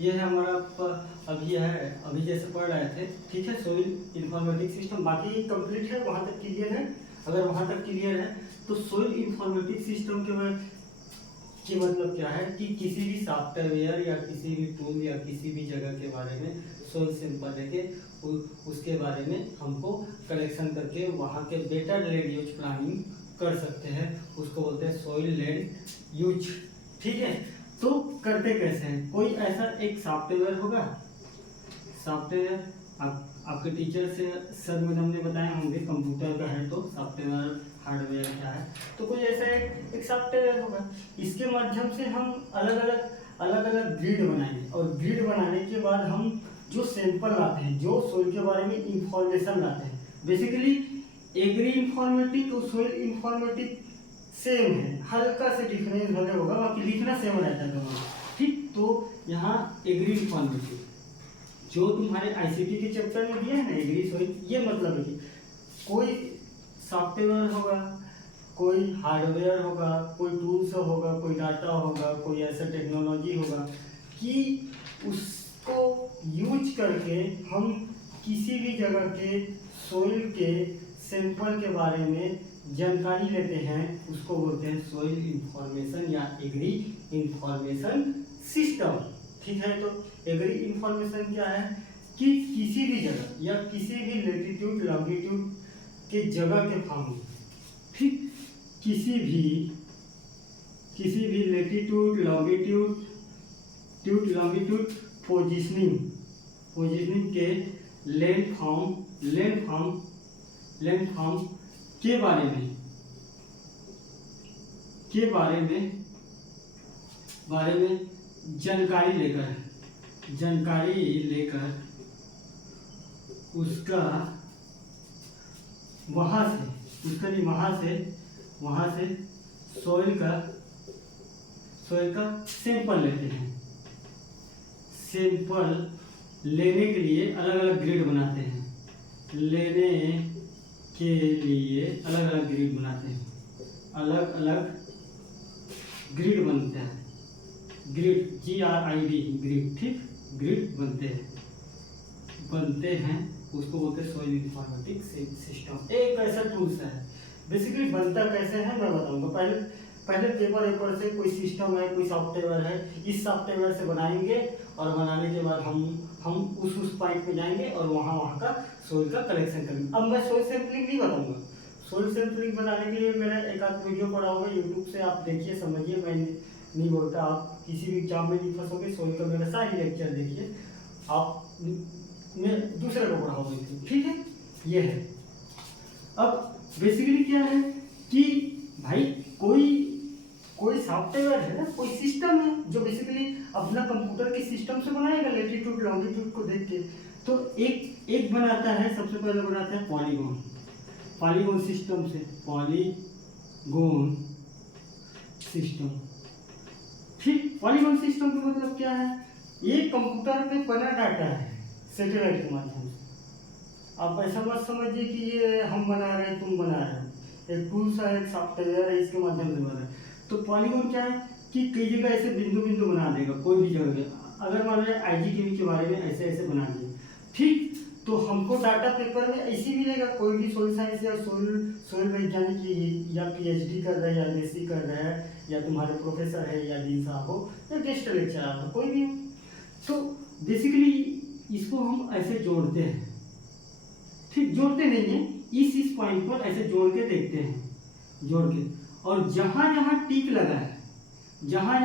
ये है हमारा अभी है, अभी जैसे पढ़ रहे थे, ठीक है, सोइल इंफॉर्मेटिक सिस्टम। बाकी कंप्लीट है, वहाँ तक क्लियर है। अगर वहाँ तक क्लियर है तो सोइल इंफॉर्मेटिक सिस्टम की मतलब क्या है कि किसी भी सॉफ्टवेयर या किसी भी टूल या किसी भी जगह के बारे में सोइल सैंपल लेके उसके बारे में हमको कलेक्शन करके वहाँ के बेटर लैंड यूज प्लानिंग कर सकते हैं, उसको बोलते हैं सोइल लैंड यूज। ठीक है, तो करते कैसे हैं? कोई ऐसा एक सॉफ्टवेयर होगा, सॉफ्टवेयर आपके टीचर से सर मैडम ने बताया होंगे कंप्यूटर का है तो सॉफ्टवेयर हार्डवेयर क्या है, तो कोई ऐसा एक सॉफ्टवेयर होगा। इसके माध्यम से हम अलग अलग ग्रिड बनाएंगे और ग्रिड बनाने के बाद हम जो सैंपल लाते हैं, जो सोइल के बारे में इंफॉर्मेशन लाते हैं, बेसिकली एग्री इंफॉर्मेटिक और सोइल इंफॉर्मेटिक सेम है, हल्का से डिफरेंस भले होगा, बाकी लिखना सेम रहता है दोनों। ठीक, तो यहाँ एग्री इंफॉर्मेटिव जो तुम्हारे आईसीटी के चैप्टर में दिया है ना, एग्री सोइल, ये मतलब है कि कोई सॉफ्टवेयर होगा, कोई हार्डवेयर होगा, कोई टूल्स होगा, कोई डाटा होगा, कोई ऐसा टेक्नोलॉजी होगा कि उसको यूज करके हम किसी भी जगह के सोइल के सैंपल के बारे में जानकारी लेते हैं, उसको बोलते हैं सोइल इंफॉर्मेशन या एग्री इंफॉर्मेशन सिस्टम। ठीक है, तो एग्री इंफॉर्मेशन क्या है कि किसी भी जगह या किसी भी लेटीट्यूड लॉन्गिट्यूड के जगह के फॉर्म में, ठीक, किसी भी लेटीट्यूड लॉन्गिट्यूड पोजीशनिंग के लैंड फॉर्म के बारे में जानकारी लेकर उसका वहाँ से सोइल का सैंपल लेते हैं। सैंपल लेने के लिए अलग अलग ग्रिड बनाते हैं, अलग अलग ग्रिड बनते हैं, ग्रिड GRID ग्रिड, ठीक, ग्रिड बनते हैं, उसको बोलते हैं सोइल इंफॉर्मेटिक सिस्टम। एक ऐसा टूल्स है, बेसिकली बनता कैसे है मैं बताऊंगा। पहले पेपर से कोई सिस्टम है, कोई सॉफ्टवेयर है, इस सॉफ्टवेयर से बनाएंगे और बनाने के बाद हम उस पॉइंट पे जाएंगे और वहाँ का सोइल का कलेक्शन करेंगे। अब मैं सोइल सैंपलिंग नहीं बताऊंगा, सोइल सैंपलिंग बनाने के लिए मेरा एक आध वीडियो पड़ा होगा यूट्यूब से, आप देखिए समझिए, मैं नहीं बोलता आप किसी भी एग्जाम में नहीं फंसोगे। सोइल का मेरा सारी लेक्चर देखिए, आप मैं दूसरे को पढ़ाओगे, ठीक है, ये है। अब बेसिकली क्या है कि भाई कोई सॉफ्टवेयर है ना, कोई सिस्टम है जो बेसिकली अपना कंप्यूटर के सिस्टम से बनाएगा लेटीट्यूड लॉन्गिट्यूड को देख के। तो एक बनाता है, सबसे पहले बनाता है पॉलीगॉन सिस्टम से, पॉलीगॉन सिस्टम। ठीक, पॉलीगॉन सिस्टम का मतलब क्या है? ये कंप्यूटर पे बना डाटा है सैटेलाइट के माध्यम से। आप ऐसा मत समझिए कि ये हम बना रहे हैं, तुम बना रहे हो, एक टूल्स है, एक सॉफ्टवेयर है, इसके माध्यम से बना है। तो पॉलीगॉन क्या है कि कई जगह ऐसे बिंदु बना देगा, कोई भी जगह। अगर मान लीजिए IGTV के बारे में ऐसे बना दिया, ठीक, तो हमको डाटा पेपर में ऐसे मिलेगा। कोई भी सोइल साइंस या सोइल वैज्ञानिक या PhD कर रहे हैं या MSc कर रहे हैं, या तुम्हारे प्रोफेसर है या डीन साहब हो या गेस्ट लेक्चरर हो, कोई भी हो, तो बेसिकली इसको हम ऐसे जोड़ते हैं। ठीक, जोड़ते नहीं है, इस पॉइंट पर ऐसे जोड़ के देखते हैं, और जहां जहां टिक लगा है, यहाँ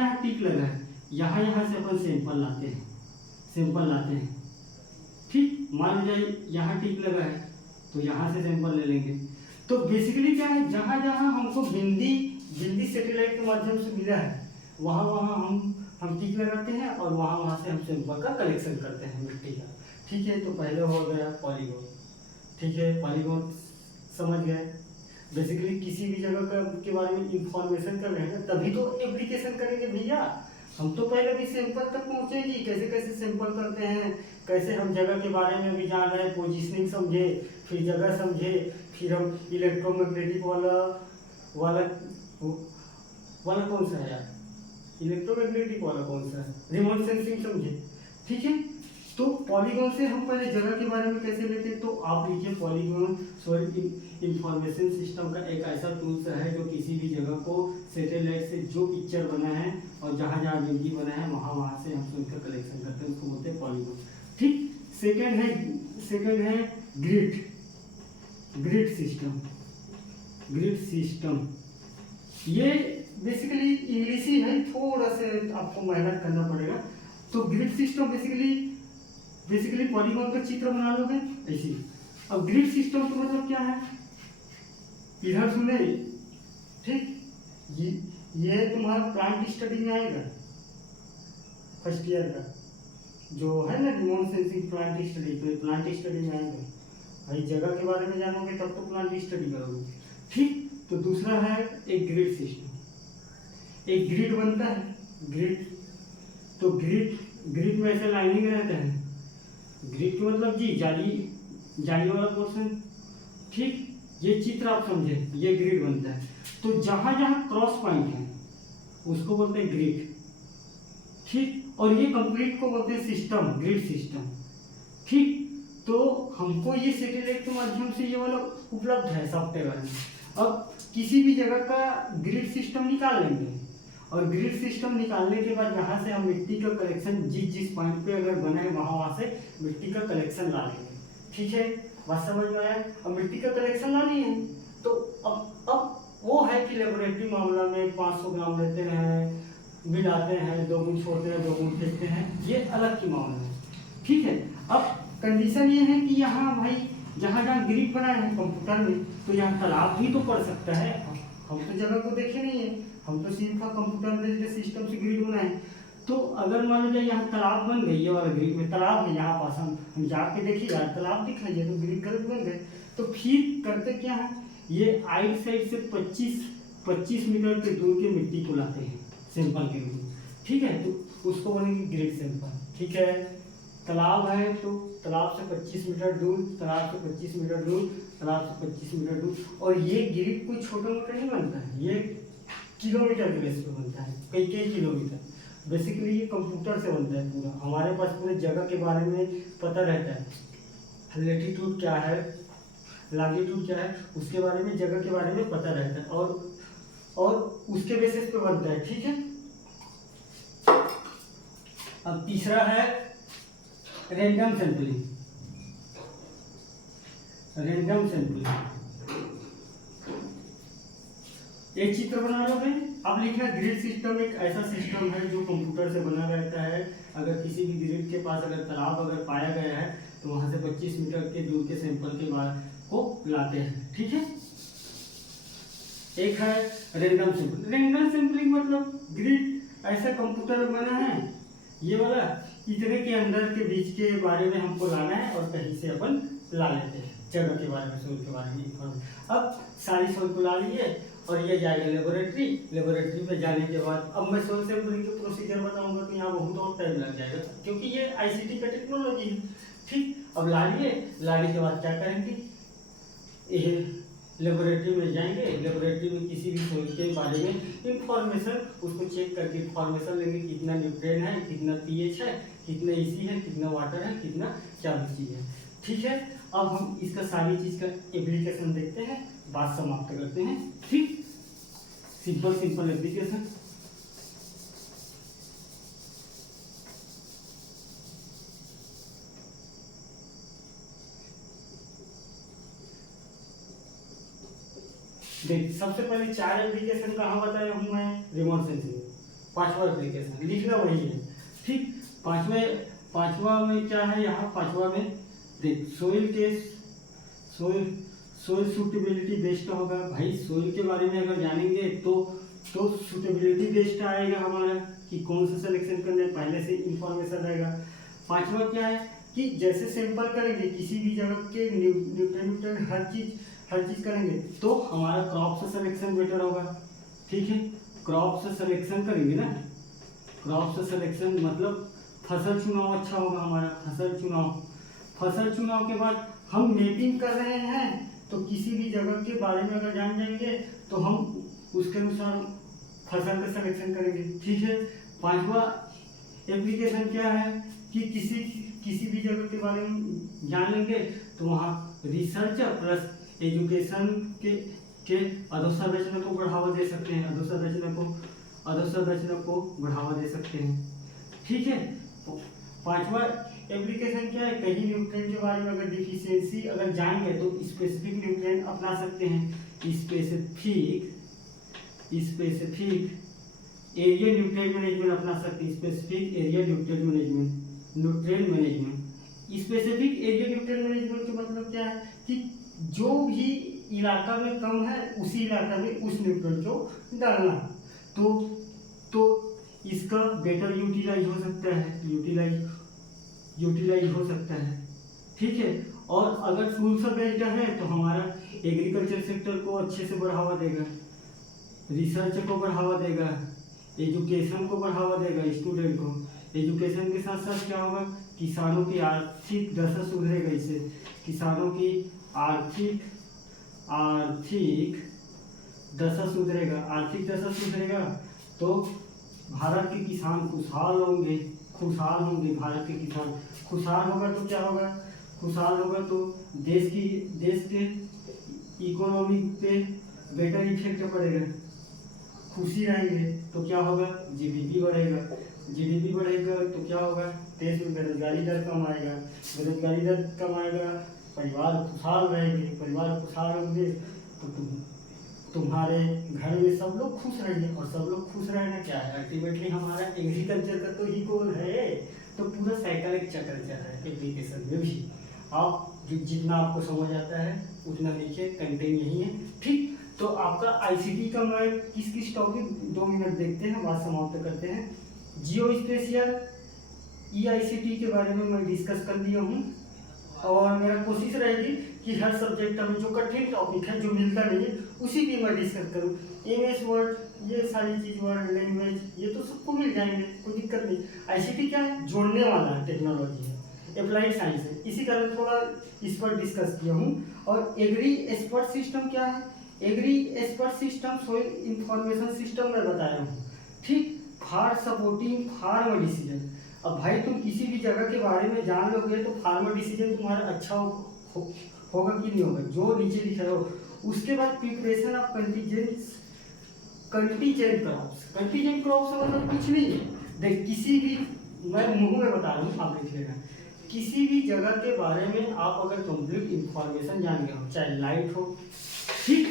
से अपन सैंपल लाते हैं। ठीक, मान लीजिए यहाँ टिक लगा है तो यहाँ से सैंपल ले लेंगे। तो बेसिकली क्या है, जहां जहां हमको बिंदी सैटेलाइट के माध्यम से मिला है, वहां हम टिक लगाते हैं और वहां से हम सैंपल का कलेक्शन करते हैं मिट्टी का। ठीक है, तो पहले हो गया पॉलीगॉन। ठीक है, पॉलीगॉन समझ गए। बेसिकली किसी भी जगह के बारे में इंफॉर्मेशन कर रहे हैं, तभी तो एप्लीकेशन करेंगे भैया। हम तो पहले भी सैंपल तक पहुंचेगी, कैसे सैंपल करते हैं, कैसे हम जगह के बारे में भी जान रहे हैं, पोजीशनिंग समझे, फिर जगह समझे, फिर हम इलेक्ट्रोमैग्नेटिक वाला कौन सा है यार, इलेक्ट्रोमैग्नेटिक वाला कौन सा है, रिमोट सेंसिंग समझे, ठीक है। तो पॉलीगॉन से हम पहले जगह के बारे में कैसे लेते हैं, तो आप लिखिए पॉलीगॉन सॉइल इंफॉर्मेशन सिस्टम का एक ऐसा टूल्स है जो किसी भी जगह को सैटेलाइट से जो पिक्चर बना है और जहाँ जहाँ बिल्डिंग बना है वहाँ से हम उनका कलेक्शन करते हैं, उसको बोलते हैं पॉलीगॉन। ठीक। सेकंड है ग्रिड सिस्टम। ये बेसिकली इंग्लिश ही है, थोड़ा सा आपको मेहनत करना पड़ेगा। तो ग्रिड सिस्टम बेसिकली पॉलीगॉन का चित्र बना लोगे ऐसे। अब ग्रिड सिस्टम का मतलब क्या है, इधर सुने, ठीक, ये तुम्हारा प्लांट स्टडी में आएगा फर्स्ट ईयर का जो है ना, रिमोट सेंसिंग प्लांट स्टडी, तो प्लांट स्टडी में आएगा भाई। जगह के बारे में जानोगे तब तो प्लांट स्टडी करोगे। ठीक। तो दूसरा है एक ग्रिड सिस्टम। एक ग्रिड बनता है, ग्रिड, तो ग्रिड में ऐसा लाइनिंग रहता है। ग्रिड का मतलब जी जाली वाला पोर्शन। ठीक। ये चित्र आप समझे, ये ग्रिड बनता है। तो जहां जहां क्रॉस पॉइंट है उसको बोलते हैं ग्रिड। ठीक। और ये कंप्लीट को बोलते हैं सिस्टम, ग्रिड सिस्टम। ठीक। तो हमको ये सैटेलाइट के माध्यम से ये वाला उपलब्ध है सॉफ्टवेयर में। अब किसी भी जगह का ग्रिड सिस्टम निकाल लेंगे और ग्रिड सिस्टम निकालने के बाद यहाँ से हम मिट्टी का कलेक्शन जिस पॉइंट पे अगर बना है वहाँ से मिट्टी का कलेक्शन ला लेंगे। ठीक है, बात समझ में आया। अब मिट्टी का कलेक्शन लानी है तो अब वो है कि लेबोरेटरी मामला में 500 ग्राम लेते हैं, मिलाते हैं, 2 गुण छोड़ते हैं, 2 गुण फेंकते हैं, ये अलग की मामला है। ठीक है। अब कंडीशन ये है कि यहाँ भाई जहाँ जहाँ ग्रिड बनाए हैं कंप्यूटर में, तो यहाँ तालाब भी तो पड़ सकता है। हम तो जगह को देखे नहीं है, हम तो सिर्फ कंप्यूटर बेस्ड सिस्टम से ग्रिड बनाए। तो अगर मान लीजिए यहाँ तालाब बन गई, ये वाला ग्रिड में तालाब है, यहाँ पास हम जाके देखिए यार तालाब दिख रही है, तो ग्रिड गलत बन गए। तो फिर करते क्या है, ये आइड साइड से 25 मीटर के दूर के मिट्टी को लाते हैं सैंपल के रूप में। ठीक है, तो उसको बनेगी ग्रिड सैंपल। ठीक है। तालाब है तो तालाब से 25 मीटर दूर, तालाब से 25 मीटर दूर, तालाब से 25 मीटर दूर। और ये ग्रिड कोई छोटा मोटा नहीं बनता है, ये किलोमीटर के बेस पे बनता है, कई किलोमीटर। बेसिकली ये कंप्यूटर से बनता है पूरा। हमारे पास पूरे जगह के बारे में पता रहता है, लेटीट्यूड क्या है, लॉन्गिट्यूड क्या है, उसके बारे में, जगह के बारे में पता रहता है और उसके बेसिस पे बनता है। ठीक है। अब तीसरा है रैंडम सैंपलिंग। एक चित्र बना लोगे, अब लिखना ग्रिड सिस्टम एक ऐसा सिस्टम है जो कंप्यूटर से बना रहता है। अगर किसी भी ग्रिड के पास अगर तालाब अगर पाया गया है तो वहां से 25 मीटर के दूर के सैंपल के बाद को लाते हैं। ठीक है। एक है रैंडम सैंपलिंग मतलब ग्रिड ऐसा कंप्यूटर बना है, ये वाला इतने के अंदर के बीच के बारे में हमको लाना है और कहीं से अपन ला लेते हैं जगह के बारे में, सोल के बारे में। अब सारी सोल को ला लिए और ये जाएगा लेबोरेटरी में जाने के बाद अब मैं सोल सैंपलिंग के प्रोसीजर बताऊंगा तो यहाँ बहुत और टाइम लग जाएगा क्योंकि ये आईसीटी का टेक्नोलॉजी है। ठीक। अब लाने के बाद क्या करेंगे, ये लेबोरेटरी में जाएंगे, लेबोरेटरी में किसी भी सोल के बारे में इंफॉर्मेशन उसको चेक करके इंफॉर्मेशन लेंगे, कितना न्यूट्रिएंट है, कितना पीएच है, कितना ईसी है, कितना वाटर है, कितना क्या भी चीज़ है। ठीक है। अब हम इसका सारी चीज़ का एप्लीकेशन देखते हैं, बात समाप्त करते हैं। ठीक। Simple application. देख, सबसे पहले 4 एप्लीकेशन कहाँ बताया हूँ मैं, रिमोट सेंसिंग। 5वां एप्लीकेशन लिखना वही है। ठीक। पांचवा में क्या है, यहाँ 5वां में देख सोइल सूटेबिलिटी बेस्ड होगा। भाई सोइल के बारे में अगर जानेंगे तो सूटेबिलिटी बेस्ड आएगा हमारा कि कौन सा सिलेक्शन करना है, पहले से इंफॉर्मेशन रहेगा। 5वां क्या है कि जैसे सैंपल करेंगे किसी भी जगह के न्यूट्रिएंट हर चीज करेंगे तो हमारा क्रॉप से सिलेक्शन बेटर होगा। ठीक है। क्रॉप से सिलेक्शन करेंगे ना, क्रॉप से सिलेक्शन मतलब फसल चुनाव अच्छा होगा हमारा। फसल चुनाव के बाद हम मैपिंग कर रहे हैं तो किसी भी जगह के बारे में अगर जान जाएंगे तो हम उसके अनुसार फसल का सिलेक्शन करेंगे। ठीक है। 5वां एप्लीकेशन क्या है कि किसी भी जगह के बारे में जान लेंगे तो वहाँ रिसर्च प्लस एजुकेशन के अधोसंरचना को बढ़ावा दे सकते हैं, अधोसंरचना को बढ़ावा दे सकते हैं। ठीक है। पांचवा एप्लीकेशन क्या है, कहीं न्यूट्रिएंट के बारे में अगर डिफिशियंसी अगर जानेंगे तो स्पेसिफिक न्यूट्रिएंट अपना सकते हैं। स्पेसिफिक एरिया न्यूट्रिएंट मैनेजमेंट अपना सकते हैं। Specific area nutrient management. Specific area nutrient management का मतलब क्या है कि जो भी इलाका में कम है उसी इलाका में उस न्यूट्रिएंट को डालना, तो इसका बेटर यूटिलाइज हो सकता है। ठीक है। और अगर टूल्स बेस्ड है तो हमारा एग्रीकल्चर सेक्टर को अच्छे से बढ़ावा देगा, रिसर्च को बढ़ावा देगा, एजुकेशन को बढ़ावा देगा, स्टूडेंट को। एजुकेशन के साथ साथ क्या होगा, किसानों की आर्थिक दशा सुधरेगा। इससे किसानों की आर्थिक दशा सुधरेगा तो भारत के किसान खुशहाल होंगे। भारत के किसान खुशहाल होगा तो क्या होगा, खुशहाल होगा तो देश के इकोनॉमी पे बेटर इफेक्ट पड़ेगा। खुशी रहेंगे तो क्या होगा, जीडीपी बढ़ेगा तो क्या होगा, देश में बेरोजगारी दर कम आएगा, परिवार खुशहाल होंगे तो तुम्हारे घर में सब लोग खुश रहेंगे। और सब लोग खुश रहना क्या है, अल्टीमेटली हमारा एग्रीकल्चर का तो ही गोल है। तो पूरा साइकिल एक चक्र चल रहा है एप्लीकेशन में भी। आप जितना आपको समझ आता है उतना लिखिए, कंटेंट यही है। ठीक। तो आपका आईसीटी का मैं किस टॉपिक 2 मिनट देखते हैं, बात समाप्त करते हैं। जियो स्पेशियल ईआईसीटी के बारे में मैं डिस्कस कर लिया हूँ और मेरा कोशिश रहेगी कि हर सब्जेक्ट में जो कठिन टॉपिक है, जो मिलता नहीं है, उसी की मैं डिस्कस करूँ। एमएस वर्ड, ये सारी चीज़, वर्ड लैंग्वेज, ये तो सबको मिल जाएंगे, कोई दिक्कत नहीं। आईसीटी क्या है, जोड़ने वाला है, टेक्नोलॉजी है, अप्लाइड साइंस है, इसी कारण थोड़ा इस पर डिस्कस किया हूँ। और एग्री एक्सपर्ट सिस्टम क्या है, agri expert system soil information system में बताया हूँ। ठीक। For supporting farmer decision. अब भाई तुम किसी भी जगह के बारे में जान लोगे तो फार्मर डिसीजन तुम्हारा अच्छा होगा कि नहीं होगा, जो नीचे लिखा हो। उसके बाद प्रिपरेशन ऑफ कंटीजेंट क्रॉप्स मतलब कुछ नहीं है। देख, किसी भी, मैं मुंह में बता रहा हूँ, आप लिख लेना। किसी भी जगह के बारे में आप अगर कंप्लीट इंफॉर्मेशन जान गए हो, चाहे लाइट हो, ठीक।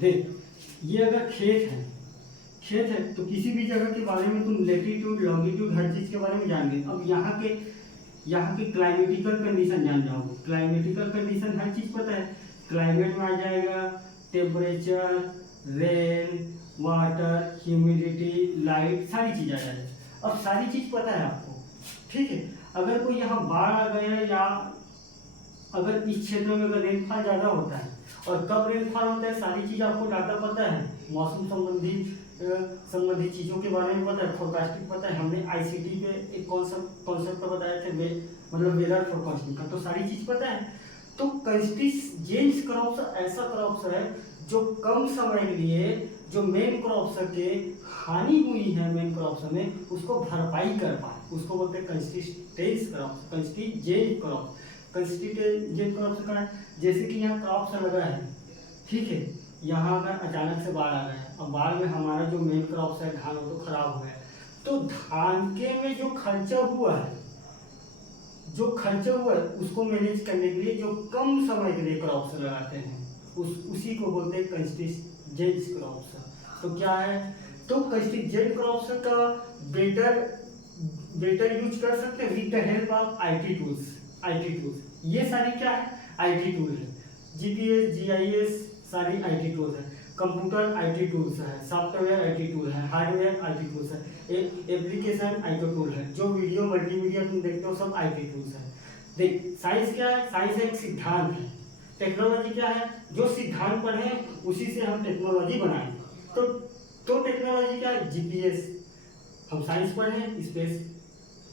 देख, ये अगर खेत है तो किसी भी जगह के बारे में तुम लेटीट्यूड लॉन्गिट्यूड हर चीज के बारे में जान गए। अब यहाँ के क्लाइमेटिकल कंडीशन जान जाओगे। क्लाइमेटिकल कंडीशन हर चीज पता है, क्लाइमेट में आ जाएगा temperature, rain, water, humidity, light, सारी चीज आ जाएगी। अब सारी चीज पता है आपको, ठीक है। अगर कोई यहाँ बाढ़ आ गया या अगर इस क्षेत्र में अगर रेनफॉल ज़्यादा होता है और कब रेनफॉल होता है, सारी चीज़ आपको डाटा पता है, मौसम संबंधी चीज़ों के बारे में पता है, फोरकास्टिंग पता है। हमने आईसीटी पे एक कॉन्सेप्ट बताया थे, मतलब वेदर फोरकास्टिंग का, तो सारी चीज़ पता है। तो कंटीजेंट क्रॉप्स ऐसा क्रॉप्स है जो कम समय के लिए जो मेन क्रॉप्स के हानि हुई है, मेन क्रॉप्स में उसको भरपाई कर पाए, उसको बोलते हैं कंटीजेंट क्रॉप्स। कंटीजेंट क्रॉप्स का जैसे कि यहाँ क्रॉप्स लगा है, ठीक है। यहाँ अगर अचानक से बाढ़ आ गया, अब बाढ़ में हमारा जो मेन क्रॉप्स है धान, वो तो खराब हो गया, तो धान के में जो खर्चा हुआ है उसको मैनेज करने के लिए जो कम समय के लिए क्रॉप्स लगाते हैं उसी को बोलते हैं कंटीजेंट क्रॉप्स। तो क्या है, तो कंटीजेंट क्रॉप्स का बेटर यूज कर सकते हैं with the help of IT tools. ये सारी क्या है, आईटी टूल है। जीपीएस, जीआईएस सारी आईटी टूल्स है। कंप्यूटर आईटी टूल्स है, सॉफ्टवेयर आईटी टूल है, हार्डवेयर आईटी टूल्स है, एप्लीकेशन आईटी टूल है, जो वीडियो मल्टीमीडिया तुम देखते हो सब आईटी टूल्स है। देख, साइंस क्या है, साइंस एक सिद्धांत है। टेक्नोलॉजी क्या है, जो सिद्धांत पढ़े उसी से हम टेक्नोलॉजी बनाए। तो टेक्नोलॉजी क्या है, जीपीएस, हम साइंस पढ़े, स्पेस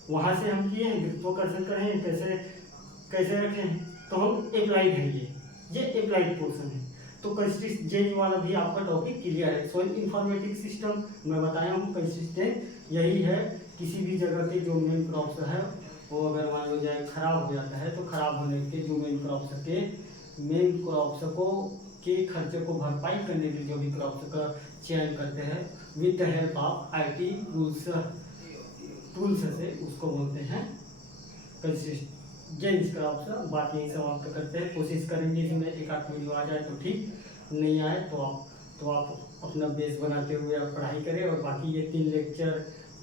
वहाँ से हम किए हैं, गुरुत्वाकर्षण करे हैं, कैसे रखें हैं, तो हम अप्लाइड है, ये अप्लाइड पोर्शन है। तो कंसिस्टेंट जेई वाला भी आपका टॉपिक क्लियर है। सॉइल इन्फॉर्मेटिक सिस्टम मैं बताया हूँ, कंसिस्टेंट यही है, किसी भी जगह के जो मेन क्रॉप्स है वो अगर मान लो जाए खराब हो जाता है तो खराब होने के जो मेन क्रॉप्स को के खर्चे को भरपाई करने के लिए जो भी क्रॉप्स का चयन करते हैं with the help of IT tools से, उसको बोलते हैं कंसिस्टेंट क्रॉप्स। बात यही समाप्त करते हैं। कोशिश करेंगे इसमें एक आध वीडियो आ जाए तो ठीक, नहीं आए तो आप अपना बेस बनाते हुए आप पढ़ाई करें। और बाकी ये 3 लेक्चर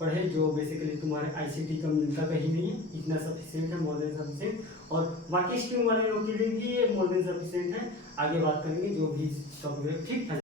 पढ़े जो बेसिकली तुम्हारे आईसीटी का मिलता कहीं नहीं है, इतना सफिशिएंट है, मोर देन सफिशिएंट। और बाकी स्ट्रीम वाले लोग के लिए भी ये मोर देन सफिशिएंट है। आगे बात करेंगे जो भी टॉपिक है, ठीक है।